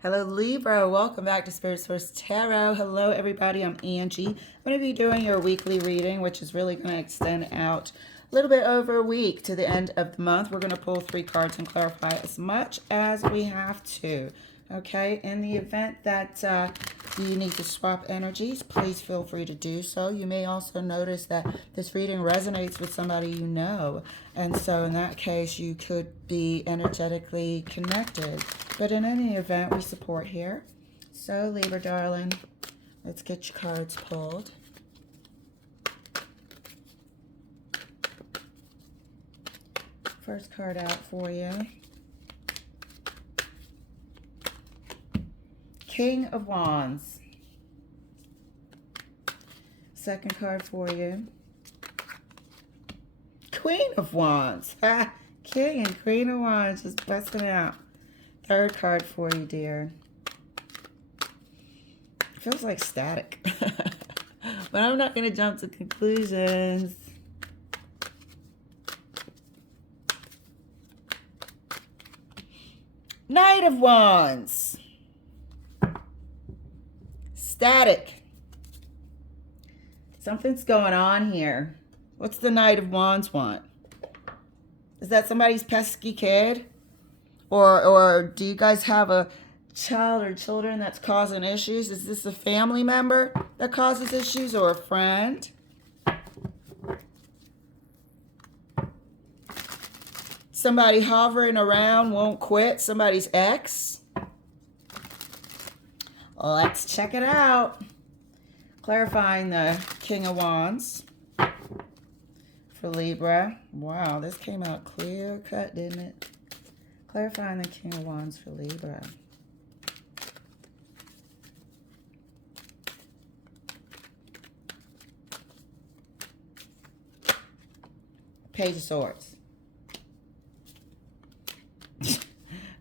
Hello Libra, welcome back to Spirit Source Tarot. Hello everybody, I'm Angie. I'm going to be doing your weekly reading, which is really going to extend out a little bit over a week to the end of the month. We're going to pull 3 cards and clarify as much as we have to. Okay, in the event that you need to swap energies, please feel free to do so. You may also notice that this reading resonates with somebody you know. And so in that case, you could be energetically connected. But in any event, we support here. So Libra darling, let's get your cards pulled. First card out for you. King of Wands. Second card for you. Queen of Wands. Ha! King and Queen of Wands just busting out. Third card for you, dear. Feels like static. But I'm not going to jump to conclusions. Knight of Wands. Static. Something's going on here. What's the Knight of Wands want? Is that somebody's pesky kid? Or do you guys have a child or children that's causing issues? Is this a family member that causes issues or a friend? Somebody hovering around, won't quit, somebody's ex? Let's check it out. Clarifying the King of Wands for Libra. Wow, this came out clear cut, didn't it? Clarifying the King of Wands for Libra. Page of Swords.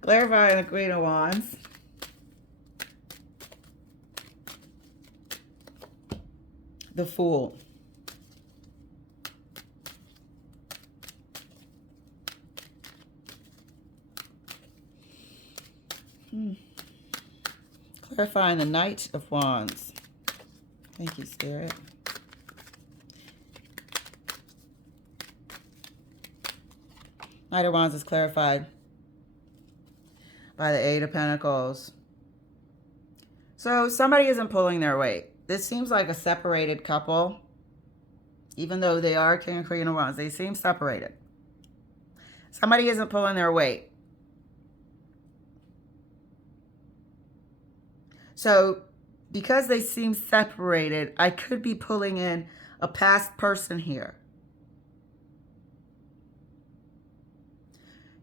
Clarifying the Queen of Wands. The Fool. Clarifying the Knight of Wands. Thank you, Spirit. Knight of Wands is clarified by the Eight of Pentacles. So somebody isn't pulling their weight. This seems like a separated couple. Even though they are King and Queen of Wands, they seem separated. Somebody isn't pulling their weight. So because they seem separated, I could be pulling in a past person here.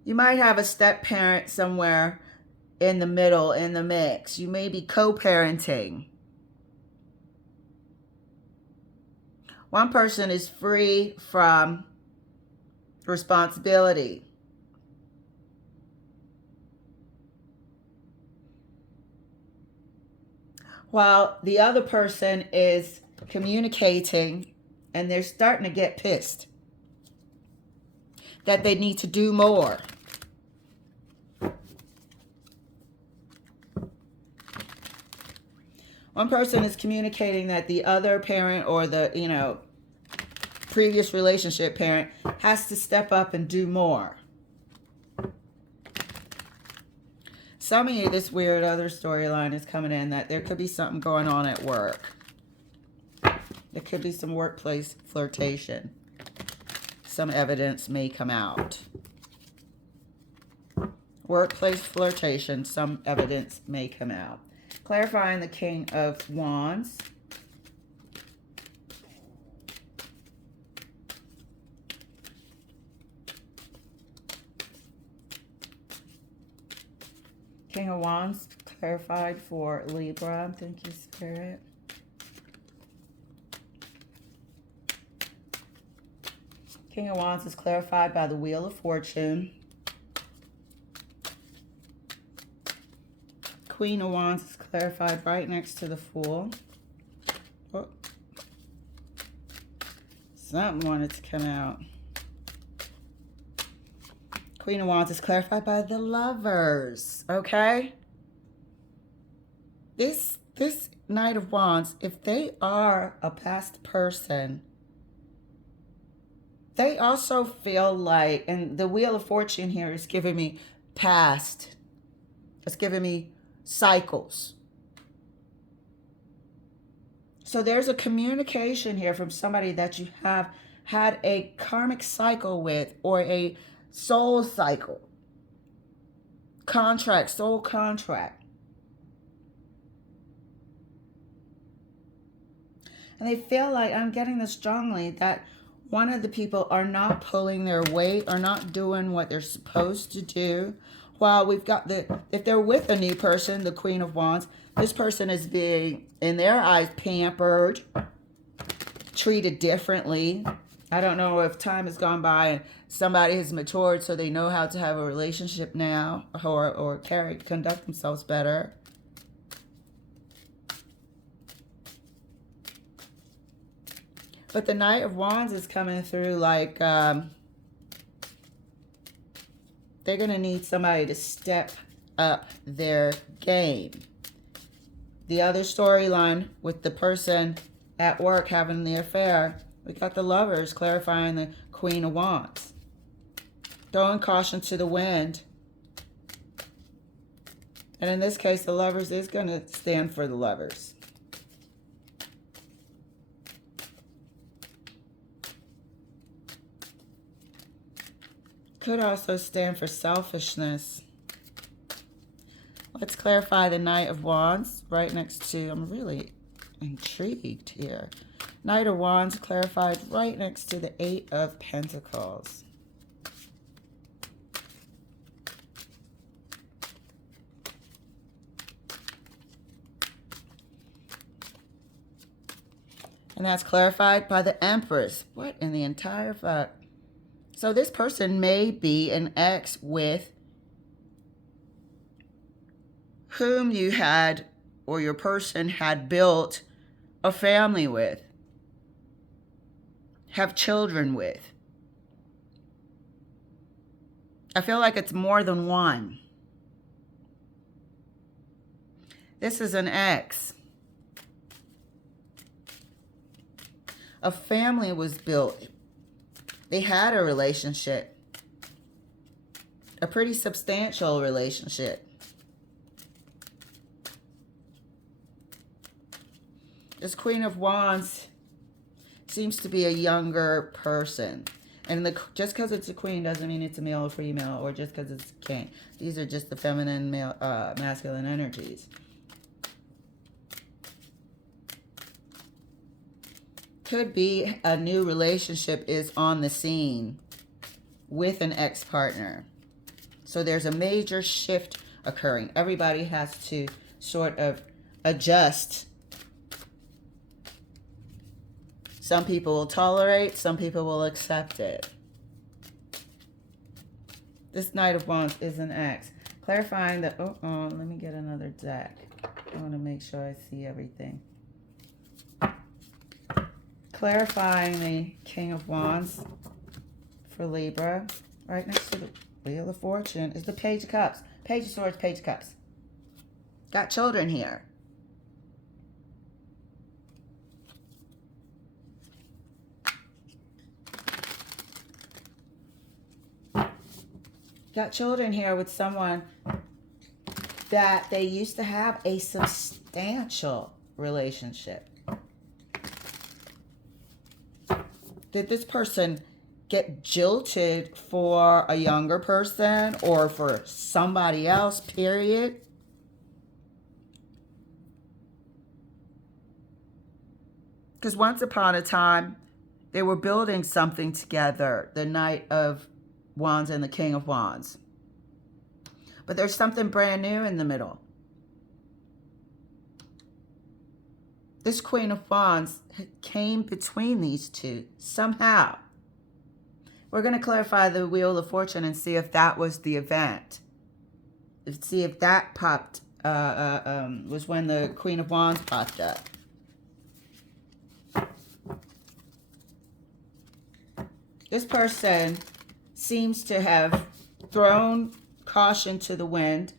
You might have a step parent somewhere in the middle, in the mix. You may be co-parenting. One person is free from responsibility. While the other person is communicating and they're starting to get pissed that they need to do more. One person is communicating that the other parent or the, previous relationship parent has to step up and do more. Some of you, this weird other storyline is coming in that there could be something going on at work. There could be some workplace flirtation. Some evidence may come out. Workplace flirtation, some evidence may come out. Clarifying the King of Wands. King of Wands clarified for Libra. Thank you, Spirit. King of Wands is clarified by the Wheel of Fortune. Queen of Wands is clarified right next to the Fool. Oh. Something wanted to come out. Queen of Wands is clarified by the Lovers. Okay? This Knight of Wands, if they are a past person, they also feel like, and the Wheel of Fortune here is giving me past. It's giving me cycles. So there's a communication here from somebody that you have had a karmic cycle with, or a soul cycle. Contract, soul contract. And they feel like, I'm getting this strongly, that one of the people are not pulling their weight, or not doing what they're supposed to do. While we've got if they're with a new person, the Queen of Wands, this person is being, in their eyes, pampered, treated differently. I don't know if time has gone by and somebody has matured so they know how to have a relationship now, or conduct themselves better. But the Knight of Wands is coming through like they're going to need somebody to step up their game. The other storyline with the person at work having the affair, we got the Lovers clarifying the Queen of Wands. Throwing caution to the wind. And in this case, the Lovers is going to stand for the Lovers. Could also stand for selfishness. Let's clarify the Knight of Wands right next to, I'm really intrigued here. Knight of Wands clarified right next to the Eight of Pentacles. And that's clarified by the Empress. What in the entire fuck? So this person may be an ex with whom you had, or your person had built a family with, have children with. I feel like it's more than one. This is an ex. A family was built. They had a relationship. A pretty substantial relationship. This Queen of Wands seems to be a younger person. And just because it's a queen doesn't mean it's a male or female, or just because it's a king. These are just the feminine, male, masculine energies. Could be a new relationship is on the scene with an ex-partner. So there's a major shift occurring. Everybody has to sort of adjust. Some people will tolerate, some people will accept it. This Knight of Wands is an ex. Clarifying that, let me get another deck. I want to make sure I see everything. Clarifying the King of Wands for Libra. Right next to the Wheel of Fortune is the Page of Cups. Page of Swords, Page of Cups. Got children here. Got children here with someone that they used to have a substantial relationship. Did this person get jilted for a younger person or for somebody else, period? Because once upon a time, they were building something together, the Knight of Wands and the King of Wands. But there's something brand new in the middle. This Queen of Wands came between these two somehow. We're going to clarify the Wheel of Fortune and see if that was the event. See if that popped, was when the Queen of Wands popped up. This person seems to have thrown caution to the wind.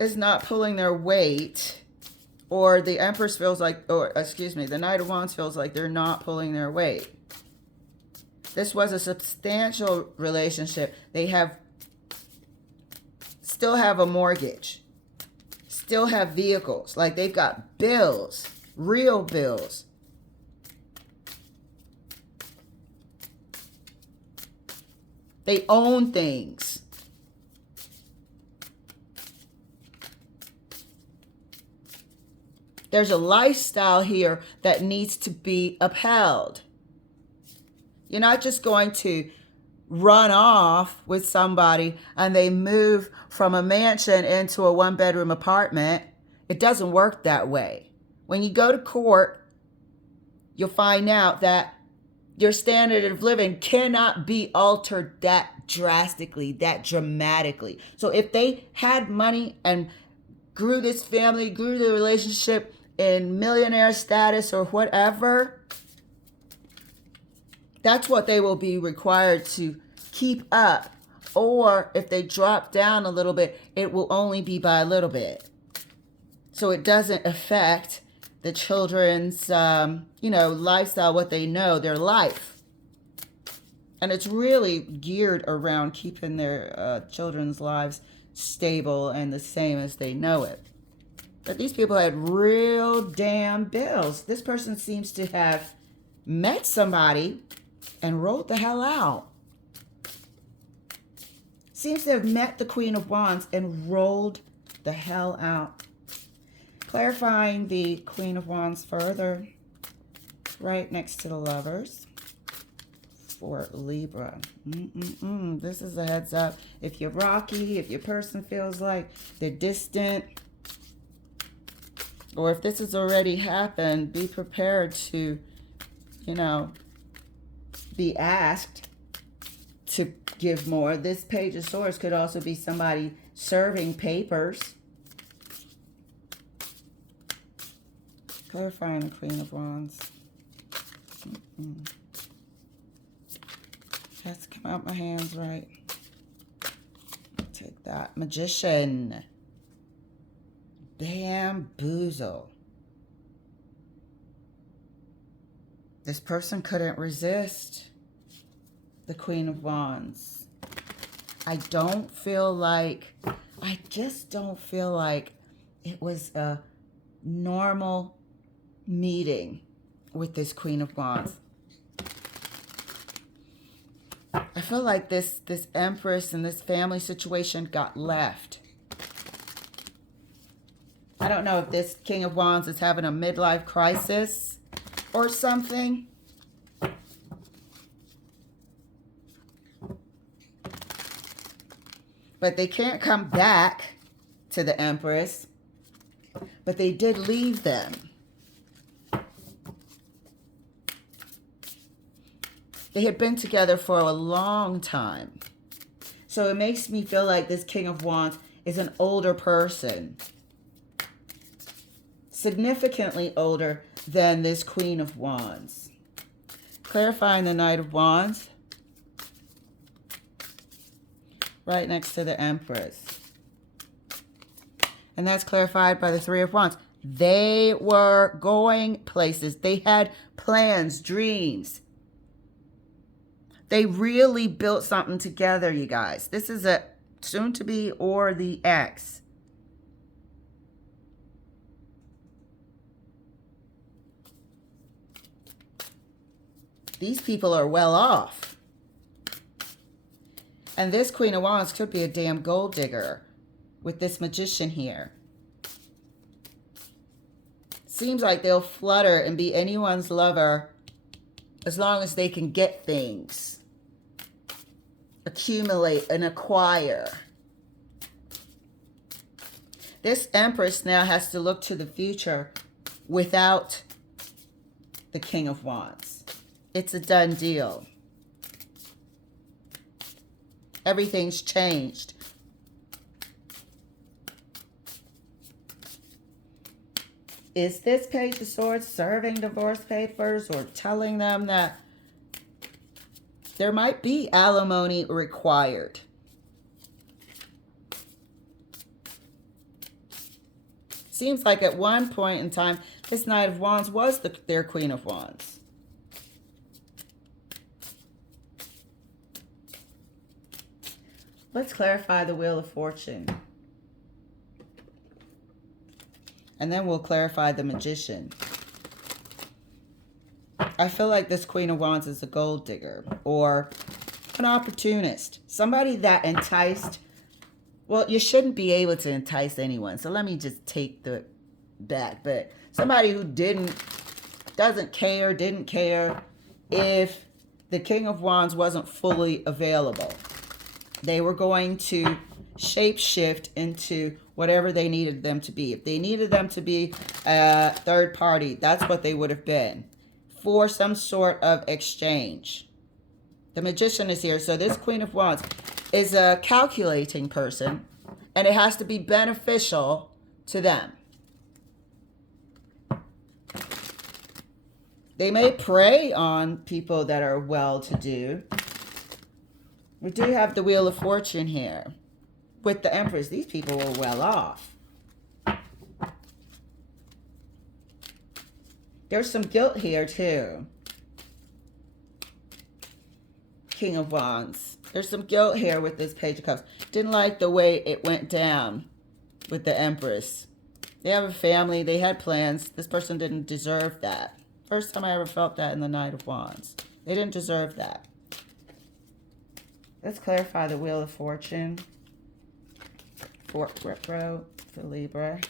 is not pulling their weight, or the Empress feels like, or excuse me, the Knight of Wands feels like they're not pulling their weight. This was a substantial relationship. They still have a mortgage, still have vehicles, like they've got bills, real bills. They own things. There's a lifestyle here that needs to be upheld. You're not just going to run off with somebody and they move from a mansion into a one-bedroom apartment. It doesn't work that way. When you go to court, you'll find out that your standard of living cannot be altered that drastically, that dramatically. So if they had money and grew this family, grew the relationship in millionaire status or whatever, that's what they will be required to keep up. Or if they drop down a little bit, it will only be by a little bit. So it doesn't affect the children's, lifestyle, what they know, their life. And it's really geared around keeping their children's lives stable and the same as they know it. But these people had real damn bills. This person seems to have met somebody and rolled the hell out. Seems to have met the Queen of Wands and rolled the hell out. Clarifying the Queen of Wands further, right next to the Lovers for Libra. This is a heads up. If you're rocky, if your person feels like they're distant, or if this has already happened, be prepared to, be asked to give more. This Page of Swords could also be somebody serving papers. Clarifying the Queen of Wands. Has to come out my hands right. Take that. Magician. Bamboozle. This person couldn't resist the Queen of Wands. I just don't feel like it was a normal meeting with this Queen of Wands. I feel like this Empress and this family situation got left. I don't know if this King of Wands is having a midlife crisis or something. But they can't come back to the Empress. But they did leave them. They had been together for a long time. So it makes me feel like this King of Wands is an older person. Significantly older than this Queen of Wands. Clarifying the Knight of Wands. Right next to the Empress. And that's clarified by the Three of Wands. They were going places. They had plans, dreams. They really built something together, you guys. This is a soon-to-be or the ex. These people are well off. And this Queen of Wands could be a damn gold digger with this Magician here. Seems like they'll flutter and be anyone's lover as long as they can get things. Accumulate and acquire. This Empress now has to look to the future without the King of Wands. It's a done deal. Everything's changed. Is this Page of Swords serving divorce papers or telling them that there might be alimony required? Seems like at one point in time, this Knight of Wands was their Queen of Wands. Let's clarify the Wheel of Fortune. And then we'll clarify the Magician. I feel like this Queen of Wands is a gold digger or an opportunist. Somebody that enticed. Well, you shouldn't be able to entice anyone. So let me just take the back. But somebody who didn't care if the King of Wands wasn't fully available. They were going to shape-shift into whatever they needed them to be. If they needed them to be a third party, that's what they would have been for some sort of exchange. The Magician is here. So this Queen of Wands is a calculating person, and it has to be beneficial to them. They may prey on people that are well-to-do. We do have the Wheel of Fortune here. With the Empress, these people were well off. There's some guilt here, too. King of Wands. There's some guilt here with this Page of Cups. Didn't like the way it went down with the Empress. They have a family. They had plans. This person didn't deserve that. First time I ever felt that in the Knight of Wands. They didn't deserve that. Let's clarify the Wheel of Fortune. For Libra.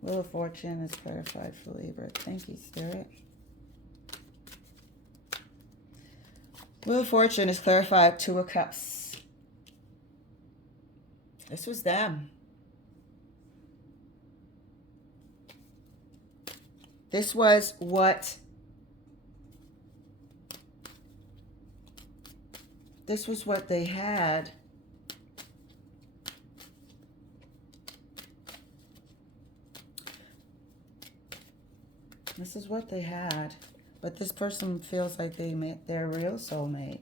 Wheel of Fortune is clarified for Libra. Thank you, Spirit. Wheel of Fortune is clarified. Two of Cups. This was them. This was what... This was what they had. This is what they had. But this person feels like they met their real soulmate.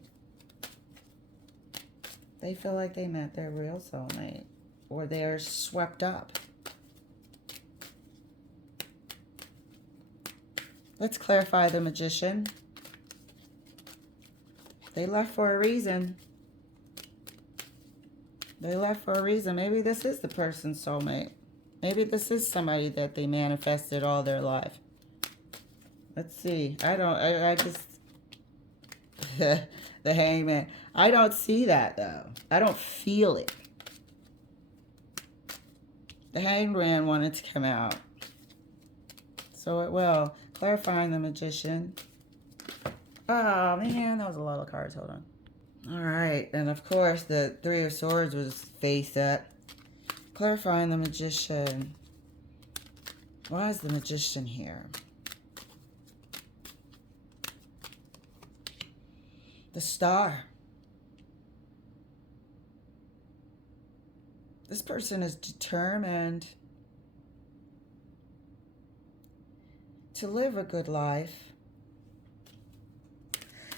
They feel like they met their real soulmate. Or they're swept up. Let's clarify the Magician. They left for a reason. They left for a reason. Maybe this is the person's soulmate. Maybe this is somebody that they manifested all their life. Let's see. I just... the Hangman. I don't see that, though. I don't feel it. The Hangman wanted to come out. So it will. Clarifying the Magician. Oh, man, that was a lot of cards. Hold on. All right. And, of course, the Three of Swords was face up. Clarifying the Magician. Why is the Magician here? The Star. This person is determined to live a good life.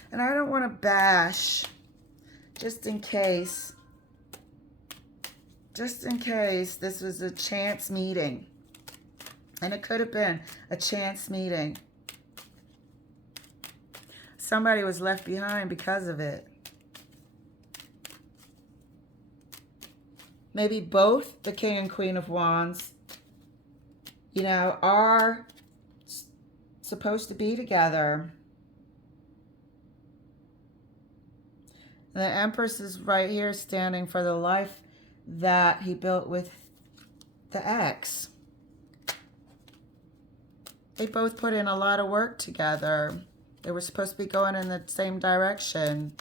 And I don't want to bash, just in case this was a chance meeting. And it could have been a chance meeting. Somebody was left behind because of it. Maybe both the King and Queen of Wands, you know, are supposed to be together. The Empress is right here standing for the life that he built with the ex. They both put in a lot of work together. They were supposed to be going in the same direction.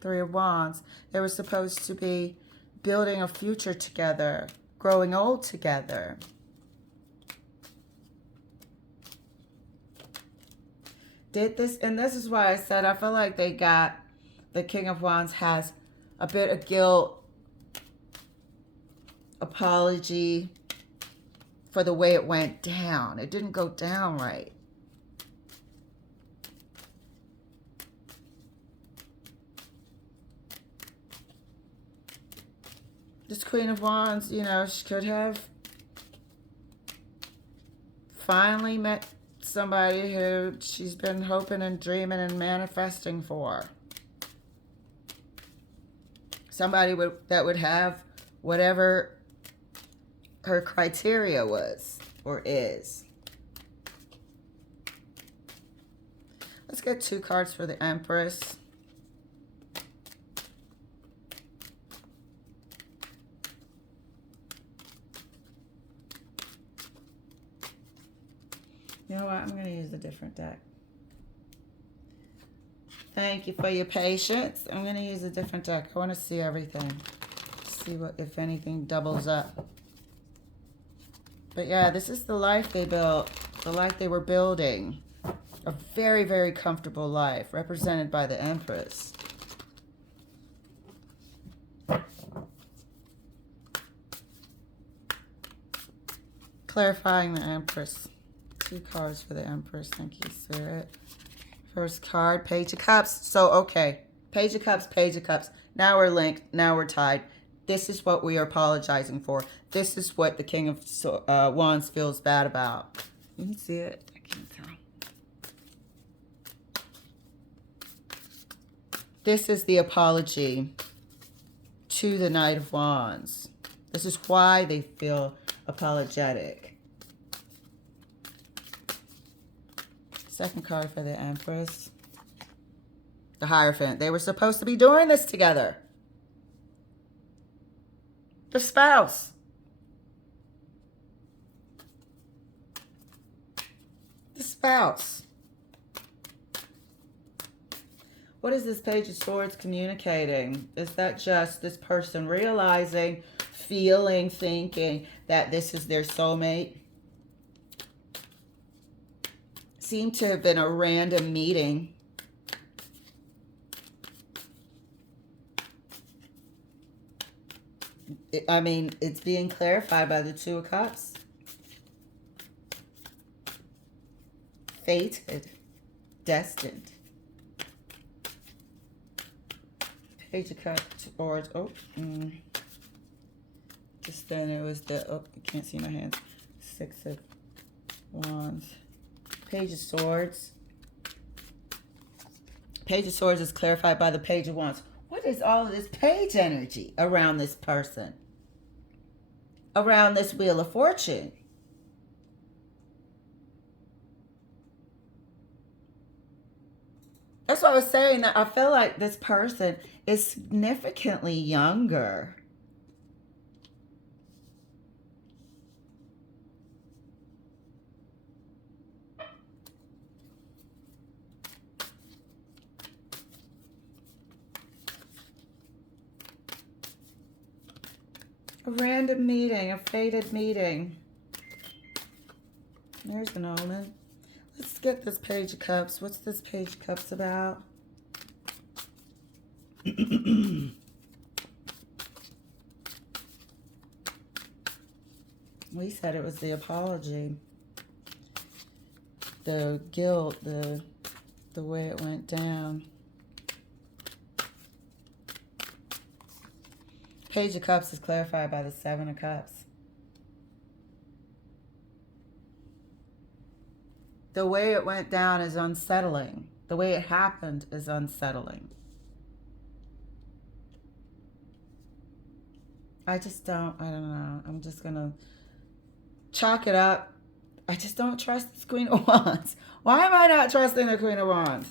Three of Wands. They were supposed to be building a future together, growing old together. Did this, and this is why I said I feel like they got... The King of Wands has a bit of guilt, apology for the way it went down. It didn't go down right. This Queen of Wands, you know, she could have finally met somebody who she's been hoping and dreaming and manifesting for. Somebody that would have whatever her criteria was or is. Let's get 2 cards for the Empress. You know what? I'm going to use a different deck. Thank you for your patience. I'm going to use a different deck. I want to see everything. See what, if anything, doubles up. But yeah, this is the life they built. The life they were building. A very, very comfortable life, represented by the Empress. Clarifying the Empress. 2 cards for the Empress. Thank you, Spirit. First card, Page of Cups. So, okay. Page of Cups, Page of Cups. Now we're linked. Now we're tied. This is what we are apologizing for. This is what the King of Wands feels bad about. You can see it. I can't tell. This is the apology to the Knight of Wands. This is why they feel apologetic. Second card for the Empress. The Hierophant. They were supposed to be doing this together. The spouse. The spouse. What is this Page of Swords communicating? Is that just this person realizing, feeling, thinking that this is their soulmate? Seemed to have been a random meeting. I mean, it's being clarified by the 2 of Cups. Fated. Destined. Page of Cups. Or, just then it was the, I can't see my hands. 6 of Wands. Page of Swords. Page of Swords is clarified by the Page of Wands. What is all of this page energy around this person? Around this Wheel of Fortune? That's what I was saying. That I feel like this person is significantly younger. A random meeting, a fated meeting. There's an omen. Let's get this Page of Cups. What's this Page of Cups about? We said it was the apology. The guilt, the way it went down. Page of Cups is clarified by the 7 of Cups. The way it went down is unsettling. The way it happened is unsettling. I don't know. I'm just going to chalk it up. I just don't trust this Queen of Wands. Why am I not trusting the Queen of Wands?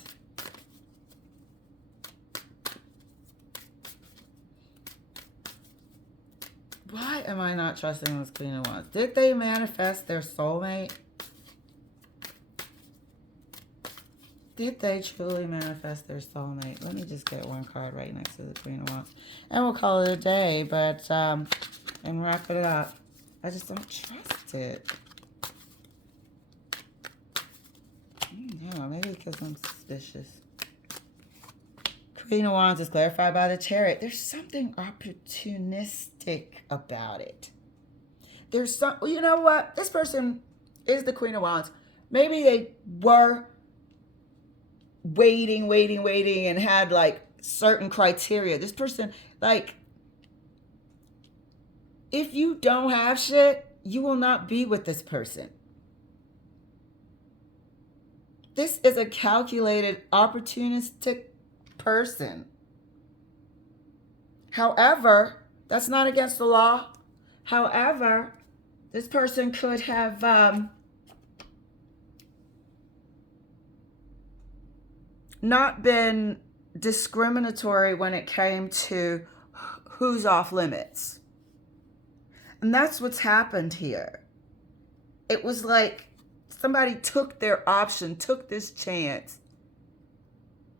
Why am I not trusting this Queen of Wands? Did they manifest their soulmate? Did they truly manifest their soulmate? Let me just get 1 card right next to the Queen of Wands. And we'll call it a day, but, and wrap it up. I just don't trust it. No, maybe because I'm suspicious. Queen of Wands is clarified by the Chariot. There's something opportunistic about it. There's some, you know what? This person is the Queen of Wands. Maybe they were waiting and had like certain criteria. This person, like, If you don't have shit, you will not be with this person. This is a calculated, opportunistic person. However, that's not against the law. However, this person could have not been discriminatory when it came to who's off limits. And that's what's happened here. It was like somebody took their option, took this chance,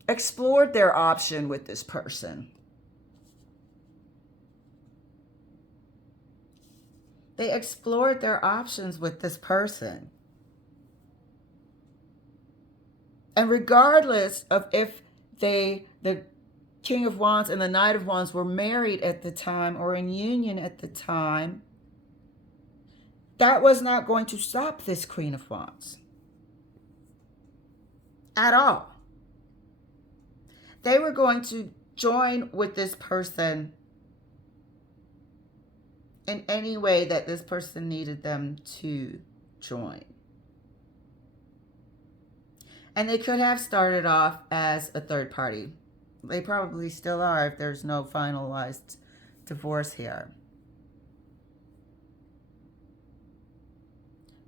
explored their option with this person. They explored their options with this person. And regardless of if the King of Wands and the Knight of Wands were married at the time or in union at the time, that was not going to stop this Queen of Wands at all. They were going to join with this person in any way that this person needed them to join. And they could have started off as a third party. They probably still are if there's no finalized divorce here.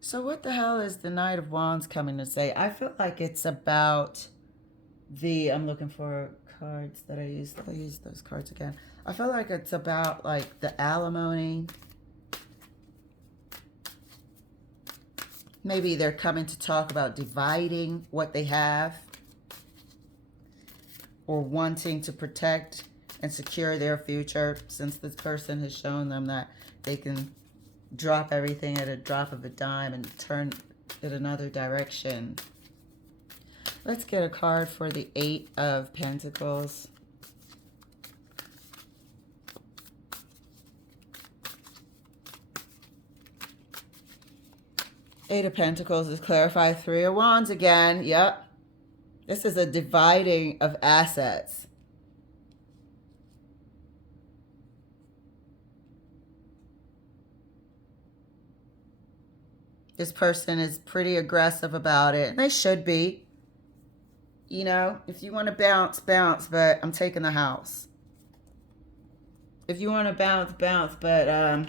So what the hell is the Knight of Wands coming to say? I feel like it's about I'm looking for cards that I used. I'll use those cards again. I feel like it's about like the alimony. Maybe they're coming to talk about dividing what they have or wanting to protect and secure their future, since this person has shown them that they can drop everything at a drop of a dime and turn it another direction. Let's get a card for the Eight of Pentacles. Eight of Pentacles is clarified. Three of Wands again. Yep. This is a dividing of assets. This person is pretty aggressive about it. And they should be. You know, if you want to bounce, bounce, but I'm taking the house. If you want to bounce, bounce, but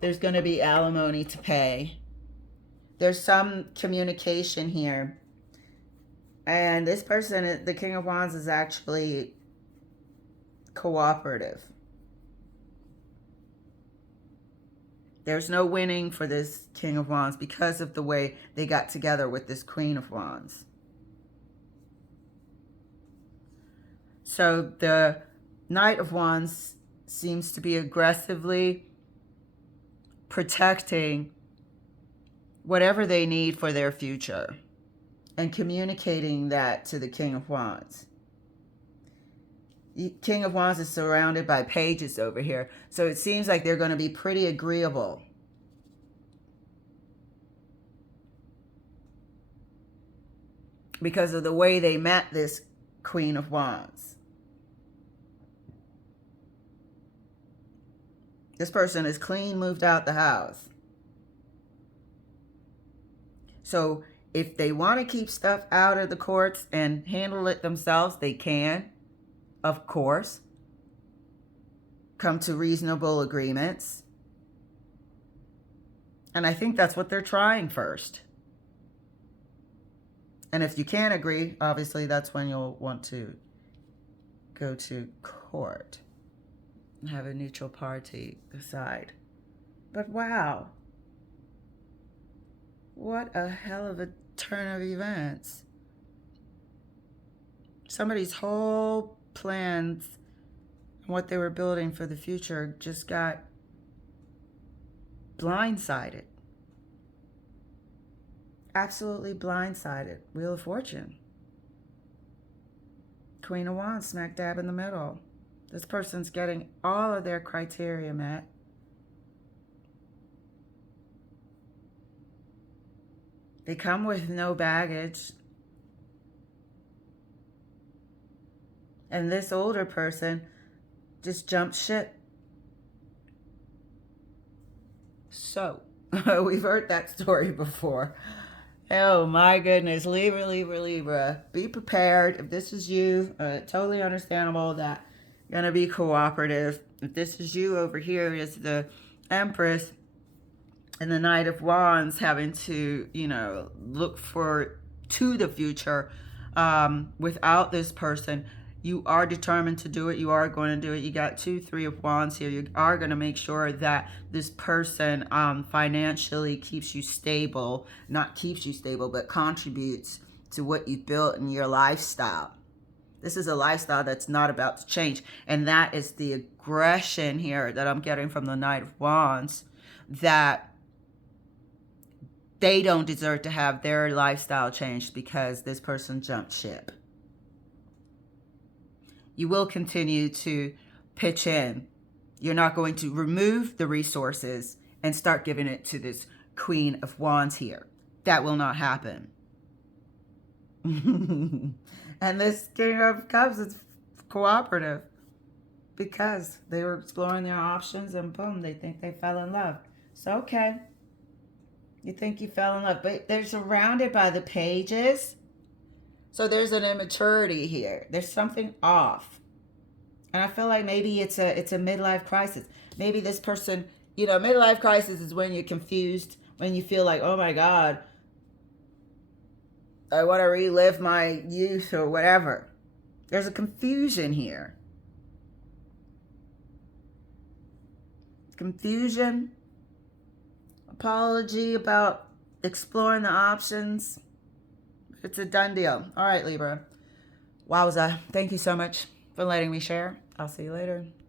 there's going to be alimony to pay. There's some communication here. And this person, the King of Wands, is actually cooperative. There's no winning for this King of Wands because of the way they got together with this Queen of Wands. So the Knight of Wands seems to be aggressively protecting whatever they need for their future and communicating that to the King of Wands. The King of Wands is surrounded by pages over here, so it seems like they're going to be pretty agreeable. Because of the way they met this Queen of Wands. This person is clean, moved out the house. So if they want to keep stuff out of the courts and handle it themselves, they can, of course. Come to reasonable agreements. And I think that's what they're trying first. And if you can't agree, obviously that's when you'll want to go to court and have a neutral party decide. But wow. What a hell of a turn of events. Somebody's whole plans and what they were building for the future just got blindsided. Absolutely blindsided. Wheel of Fortune. Queen of Wands smack dab in the middle. This person's getting all of their criteria met. They come with no baggage. And this older person just jumped ship. So, we've heard that story before. Oh my goodness, Libra, Libra, Libra. Be prepared. If this is you, totally understandable that you're going to be cooperative. If this is you over here, is the Empress and the Knight of Wands having to, look to the future without this person. You are determined to do it. You are going to do it. You got 2, 3 of Wands here. You are going to make sure that this person financially keeps you stable. Not keeps you stable, but contributes to what you built in your lifestyle. This is a lifestyle that's not about to change. And that is the aggression here that I'm getting from the Knight of Wands, that they don't deserve to have their lifestyle changed because this person jumped ship. You will continue to pitch in. You're not going to remove the resources and start giving it to this Queen of Wands here. That will not happen. And this King of Cups is cooperative because they were exploring their options and boom, they think they fell in love. So, okay. You think you fell in love, but they're surrounded by the pages. So there's an immaturity here. There's something off. And I feel like maybe it's a midlife crisis. Maybe this person, midlife crisis is when you're confused, when you feel like, oh my God, I want to relive my youth or whatever. There's a confusion here. Confusion, apology about exploring the options. It's a done deal. All right, Libra. Wowza. Thank you so much for letting me share. I'll see you later.